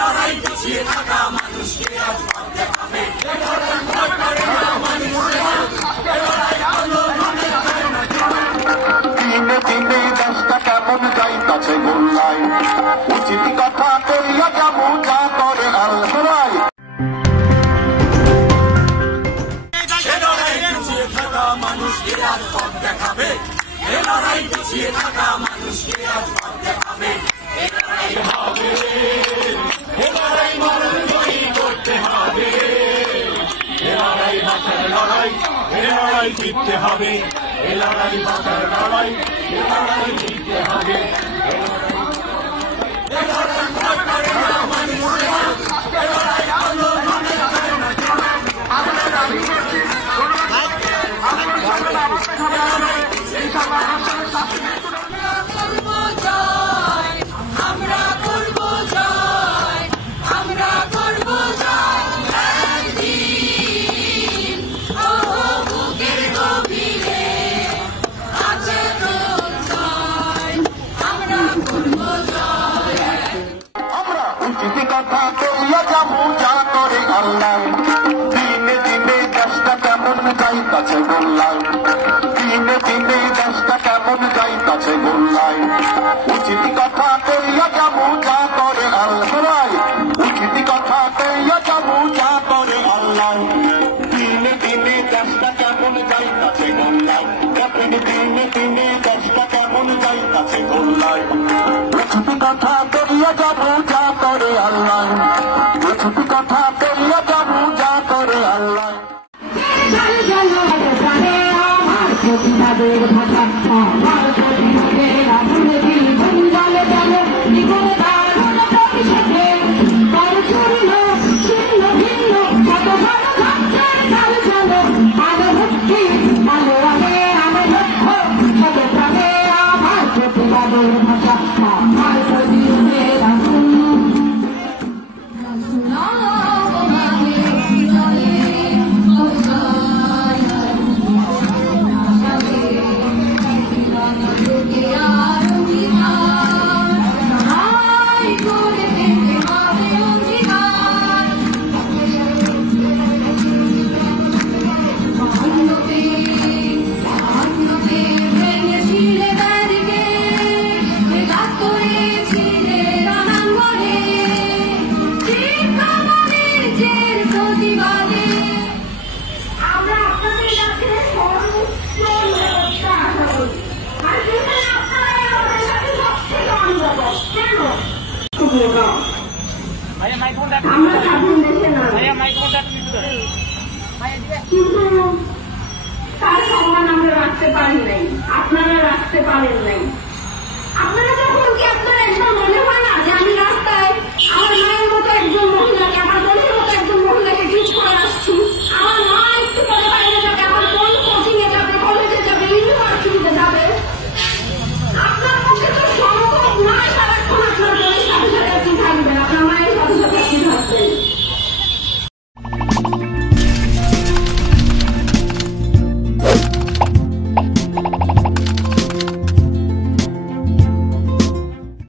লড়াই পিছিয়ে থাকা মানুষকে আজ পথ দেখাবে। দিনে দিনে দেশটা কেমন যাইতাছে গোল্লায়, উচিত কথা কইয়া যাবো যা করে আল্লাহ। মানুষকে আজ পথ দেখাবে, এ লড়াই পিছিয়ে থাকা মানুষকে আজ পথ দেখাবে। এ লড়াই হবে, এ লড়াই মরণ জয়ী করতে হবে। এ লড়াই বাঁচার লড়াই, এ লড়াই জিততে হবে। এ লড়াই বাঁচার লড়াই, এ লড়াই জিততে হবে। কথা কইয়া যাবো যা করে আল্লাহ। দিনে দিনে দেশটা কেমন যাইতাছে গোল্লায়, দিনে দিনে দেশটা কেমন যাইতাছে গোল্লায়। উচিত কথা কইয়া যাবো যা করে আল্লাহ, উচিত কথা কইয়া যাবো যা করে আল্লাহ। দিনে দিনে দেশটা কেমন যাইতাছে গোল্লায়, দিনে দিনে দেশটা কেমন যাইতাছে গোল্লায়। উচিত কথা কইয়া যাবো যা করে আল্লাহ, উচিত কথা কইয়া যাবো যা করে আল্লাহ। আমরা স্বাধীন দেশে না, কিন্তু তার সম্মান আমরা রাখতে পারি নাই, আপনারা রাখতে পারেন নাই। আপনারা যখন কি আপনার একদম মনে হয় না যে আমি রাস্তায় আমার মায়ের মতো একজন মহিলাকে, আমার বোনের মতো একজন মহিলাকে ঠিক করে আসছি, আমার মা একটু